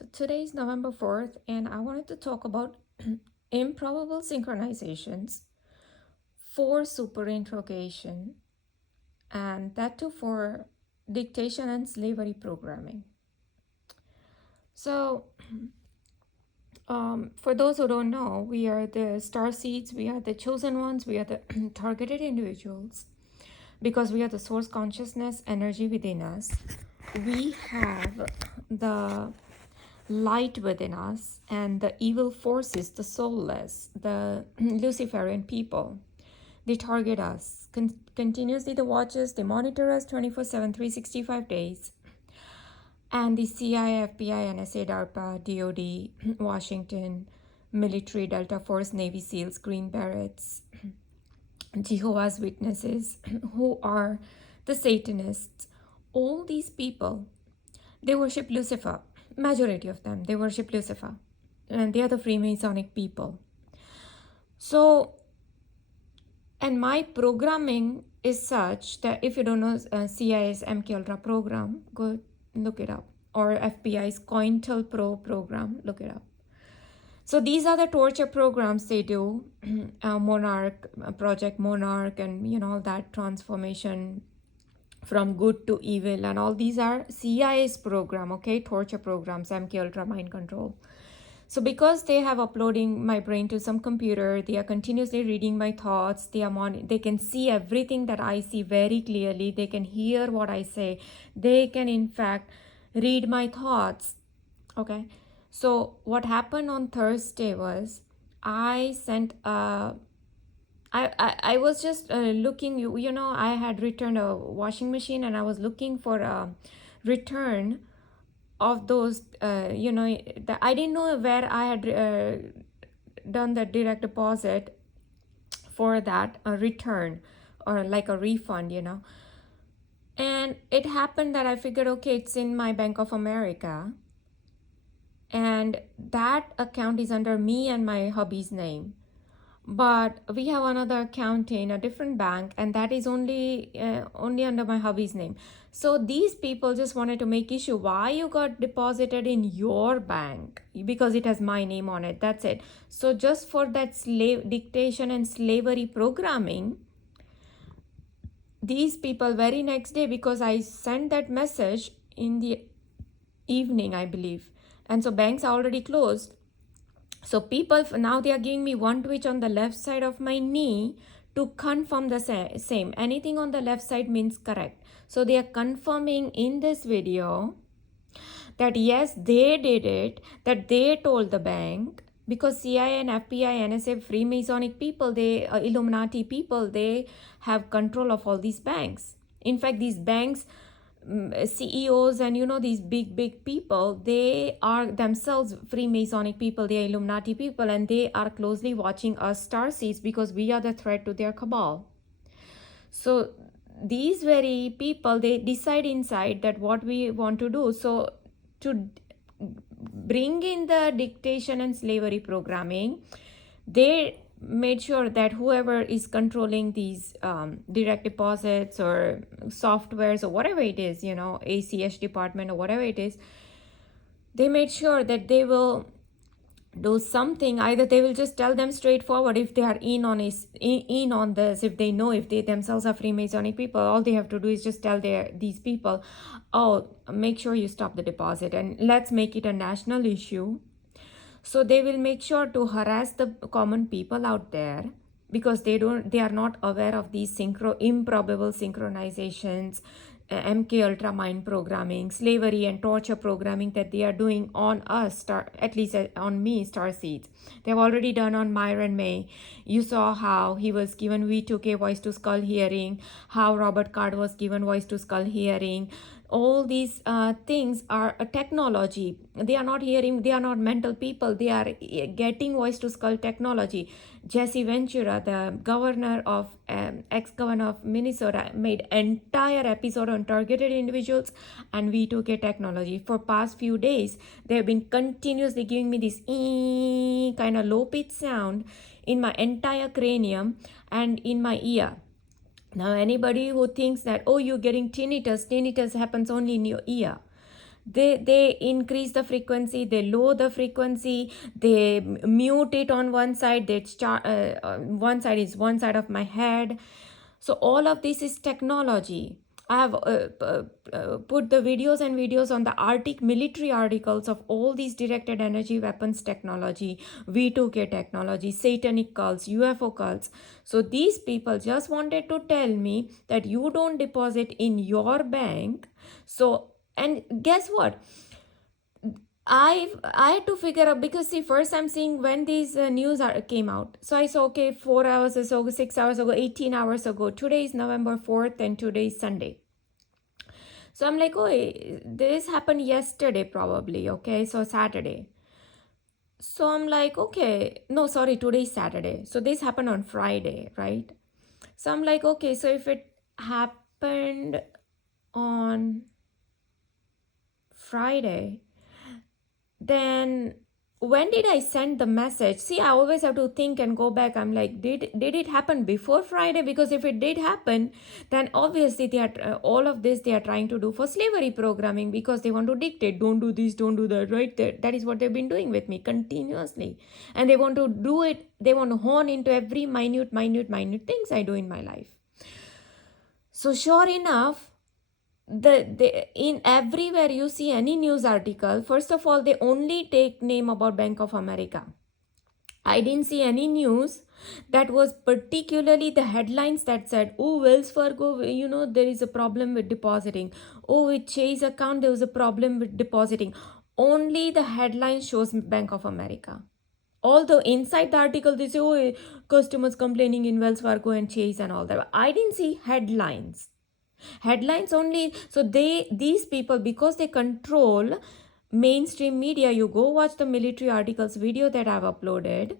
So today is November 4th, and I wanted to talk about improbable synchronizations for superinterrogation, and that too for dictation and slavery programming. So, for those who don't know, we are the StarSeeds, we are the chosen ones, we are the targeted individuals because we are the source consciousness energy within us. We have the light within us, and the evil forces, the soulless, the Luciferian people, they target us continuously. They watch us, they monitor us 24/7, 365 days. And the CIA, FBI, NSA, DARPA, DOD, Washington, military, Delta Force, Navy SEALs, Green Berets, Jehovah's Witnesses, who are the Satanists, all these people, they worship Lucifer. Majority of them, they worship Lucifer. And they are the Freemasonic people. So, and my programming is such that if you don't know CIA's MK Ultra program, go look it up. Or FBI's COINTELPRO program, look it up. So these are the torture programs they do, Monarch, Project Monarch, and all that transformation from good to evil, and all these are CIA's program, okay, torture programs, MK Ultra, mind control. So because they have uploading my brain to some computer, they are continuously reading my thoughts. They can see everything that I see very clearly. They can hear what I say. They can in fact read my thoughts. Okay. So what happened on Thursday was I sent I was just looking, I had returned a washing machine, and I was looking for a return of those, I didn't know where I had done the direct deposit for that return or like a refund. And it happened that I figured, okay, it's in my Bank of America, and that account is under me and my hubby's name. But we have another account in a different bank, and that is only under my hubby's name. So these people just wanted to make issue why you got deposited in your bank, because it has my name on it. That's it. So just for that slave dictation and slavery programming, these people very next day, because I sent that message in the evening, I believe, and so banks are already closed. So people now, they are giving me one twitch on the left side of my knee to confirm the same. Anything on the left side means correct. So they are confirming in this video that yes, they did it, that they told the bank, because CIA and FBI, NSA, Freemasonic people, they Illuminati people, they have control of all these banks. In fact, these banks CEOs and these big people, they are themselves Freemasonic people, they are Illuminati people, and they are closely watching us StarSeeds because we are the threat to their cabal. So these very people, they decide inside that what we want to do. So to bring in the dictation and slavery programming, they made sure that whoever is controlling these direct deposits or softwares or whatever it is, ACH department or whatever it is, they made sure that they will do something. Either they will just tell them straightforward if they are in on this, if they know, if they themselves are Freemasonic people, all they have to do is just tell these people, oh, make sure you stop the deposit and let's make it a national issue. So they will make sure to harass the common people out there, because they are not aware of these improbable synchronizations, MK Ultra mind programming, slavery and torture programming that they are doing on us, at least on me, StarSeeds. They have already done on Myron May. You saw how he was given V2K voice to skull hearing, how Robert Card was given voice to skull hearing. All these things are a technology. They are not hearing, they are not mental people, they are getting voice to skull technology. Jesse Ventura, the governor of ex-governor of Minnesota, made entire episode on targeted individuals and V2K technology. For past few days, they have been continuously giving me this kind of low pitch sound in my entire cranium and in my ear. Now, anybody who thinks that, oh, you're getting tinnitus happens only in your ear. They increase the frequency, they lower the frequency, they mute it on one side, one side is one side of my head. So all of this is technology. I have put the videos on the Arctic military articles of all these directed energy weapons technology, V2K technology, satanic cults, UFO cults. So these people just wanted to tell me that you don't deposit in your bank. So, and guess what? I had to figure out, because see, first I'm seeing when these news came out. So I saw, okay, 4 hours ago, 6 hours ago, 18 hours ago. Today is November 4th and today is Sunday. So I'm like, oh, this happened yesterday probably. Okay, so Saturday. So I'm like, okay, no, sorry, today is Saturday. So this happened on Friday, right? So I'm like, okay, so if it happened on Friday, then when did I send the message? See, I always have to think and go back. I'm like, did it happen before Friday? Because if it did happen, then obviously they are all of this they are trying to do for slavery programming, because they want to dictate, don't do this, don't do that, right? That is what they've been doing with me continuously, and they want to do it. They want to hone into every minute things I do in my life. So sure enough, the in everywhere you see any news article, first of all, they only take name about Bank of America. I didn't see any news that was particularly the headlines that said, oh, Wells Fargo, there is a problem with depositing. Oh, with Chase account, there was a problem with depositing. Only the headline shows Bank of America. Although inside the article they say, oh, customers complaining in Wells Fargo and Chase and all that. I didn't see headlines only. So these people, because they control mainstream media, you go watch the military articles video that I've uploaded.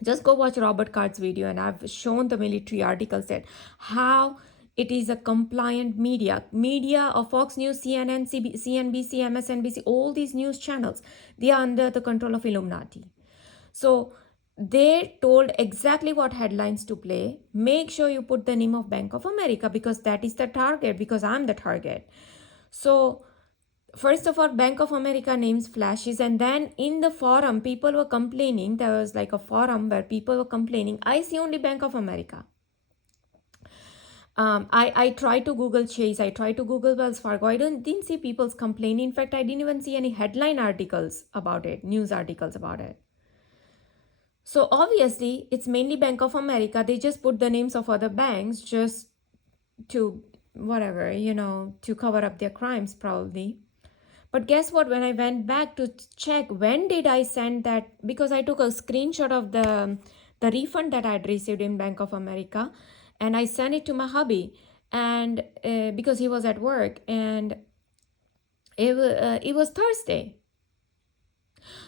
Just go watch Robert Card's video, and I've shown the military articles that how it is a compliant media of Fox News, CNN, CNBC, MSNBC, all these news channels, they are under the control of Illuminati. So they told exactly what headlines to play. Make sure you put the name of Bank of America, because that is the target, because I'm the target. So first of all, Bank of America names flashes, and then in the forum, people were complaining. There was like a forum where people were complaining, I see only Bank of America. I tried to Google Chase, I tried to Google Wells Fargo. I didn't see people's complaining. In fact, I didn't even see any headline articles about it, news articles about it. So obviously, it's mainly Bank of America. They just put the names of other banks just to whatever, to cover up their crimes probably. But guess what? When I went back to check, when did I send that? Because I took a screenshot of the refund that I had received in Bank of America, and I sent it to my hubby, and because he was at work, and it was Thursday.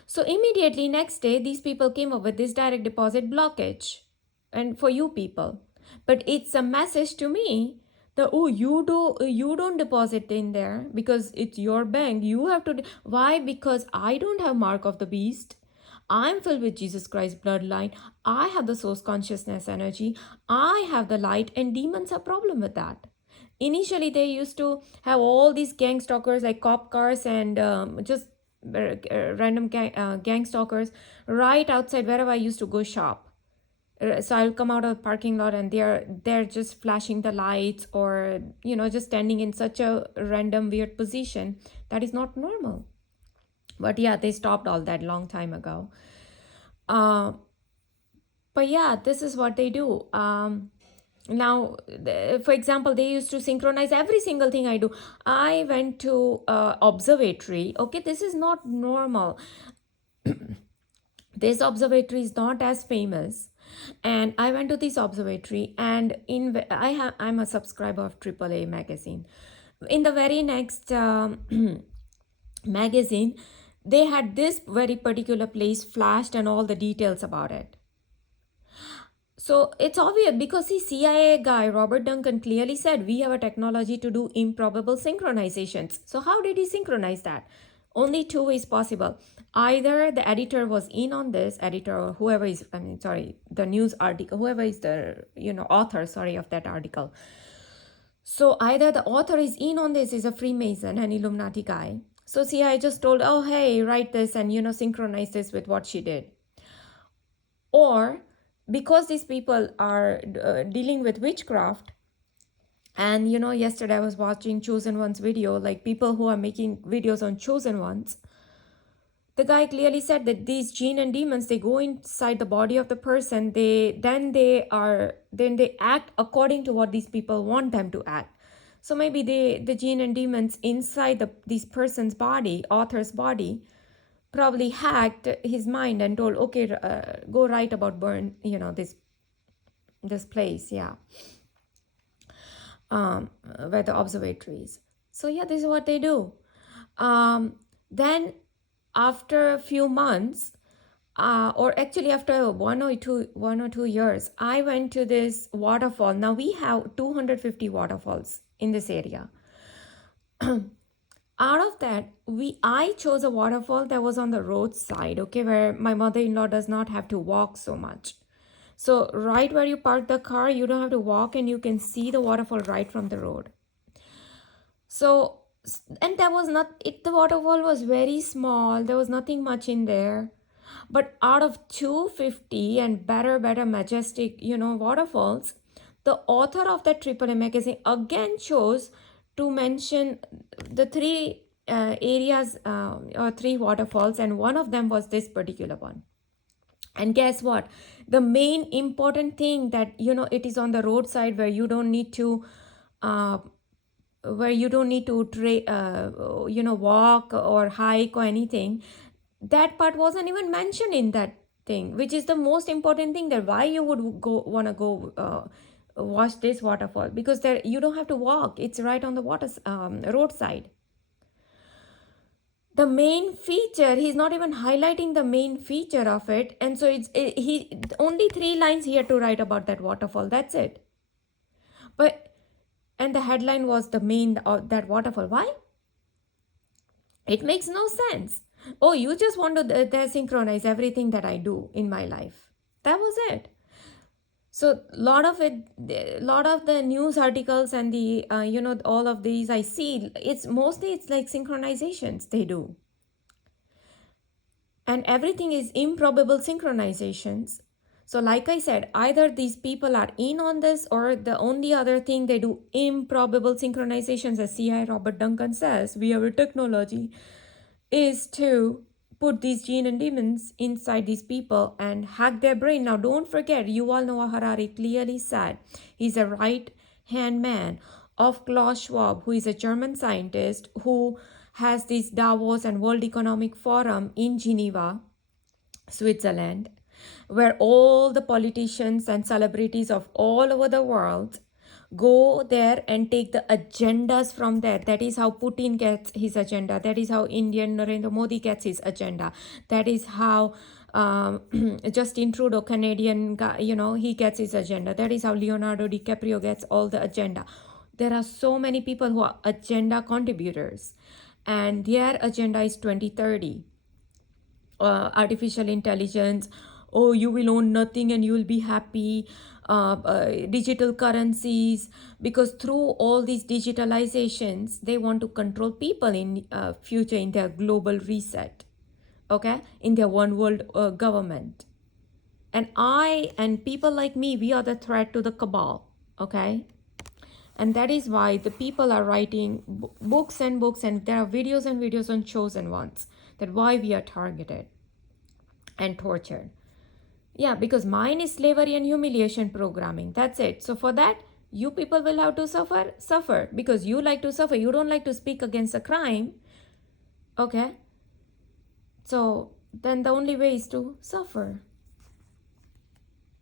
So immediately next day, these people came up with this direct deposit blockage, and for you people. But it's a message to me that, oh, you don't deposit in there because it's your bank. You have to. Why? Because I don't have mark of the beast. I'm filled with Jesus Christ bloodline. I have the source consciousness energy. I have the light, and demons have problem with that. Initially, they used to have all these gang stalkers like cop cars and just random gang stalkers right outside wherever I used to go shop. So I'll come out of the parking lot, and they're just flashing the lights, or just standing in such a random weird position that is not normal. But yeah, they stopped all that long time ago. But yeah, this is what they do. Now, for example, they used to synchronize every single thing I do. I went to observatory. Okay, this is not normal. This observatory is not as famous, and I went to this observatory, and I'm a subscriber of AAA magazine. In the very next magazine, they had this very particular place flashed and all the details about it. So it's obvious, because the CIA guy, Robert Duncan, clearly said we have a technology to do improbable synchronizations. So how did he synchronize that? Only two ways possible. Either the editor was in on this, editor or whoever is, the news article, whoever is the, author, of that article. So either the author is in on this, is a Freemason, an Illuminati guy. So CIA just told, oh, hey, write this and, synchronize this with what she did. Or because these people are dealing with witchcraft, and, yesterday I was watching Chosen One's video, like people who are making videos on Chosen Ones. The guy clearly said that these jinn and demons, they go inside the body of the person. Then they act according to what these people want them to act. So maybe the jinn and demons inside this person's body, author's body, probably hacked his mind and told, okay, go write about burn, this place, yeah, where the observatory is. So yeah, this is what they do. Then after a few months, or actually after 1 or 2 years, I went to this waterfall. Now we have 250 waterfalls in this area. Out of that, I chose a waterfall that was on the roadside, okay, where my mother-in-law does not have to walk so much. So right where you park the car, you don't have to walk, and you can see the waterfall right from the road. So, and there was the waterfall was very small. There was nothing much in there. But out of 250 and better, majestic, waterfalls, the author of that AAA magazine again chose to mention the three areas or three waterfalls, and one of them was this particular one. And guess what? The main important thing that, it is on the roadside where you don't need to walk or hike or anything. That part wasn't even mentioned in that thing, which is the most important thing, that why you would want to go watch this waterfall, because there you don't have to walk. It's right on the roadside. The main feature, he's not even highlighting the main feature of it, and so he only 3 lines here to write about that waterfall. That's it. And the headline was the main that waterfall. Why? It makes no sense. Oh, you just want to synchronize everything that I do in my life. That was it. So a lot of the news articles and the all of these I see, it's like synchronizations they do, and everything is improbable synchronizations. So like I said, either these people are in on this, or the only other thing they do improbable synchronizations, as C.I. Robert Duncan says, we have a technology, is to put these jinn and demons inside these people and hack their brain. Now don't forget, Yuval Noah Harari clearly said he's a right-hand man of Klaus Schwab, who is a German scientist who has this Davos and World Economic Forum in Geneva, Switzerland, where all the politicians and celebrities of all over the world go there and take the agendas from there. That is how Putin gets his agenda. That is how Indian Narendra Modi gets his agenda. That is how Justin Trudeau, Canadian guy, he gets his agenda. That is how Leonardo DiCaprio gets all the agenda. There are so many people who are agenda contributors, and their agenda is 2030. Artificial intelligence, oh, you will own nothing and you will be happy. Digital currencies, because through all these digitalizations, they want to control people in future, in their global reset, okay, in their one world government. And people like me, we are the threat to the cabal, okay? And that is why the people are writing books and books, and there are videos and videos on Chosen Ones, that why we are targeted and tortured. Yeah, because mine is slavery and humiliation programming. That's it. So for that, you people will have to suffer, because you like to suffer. You don't like to speak against a crime. Okay? So then the only way is to suffer.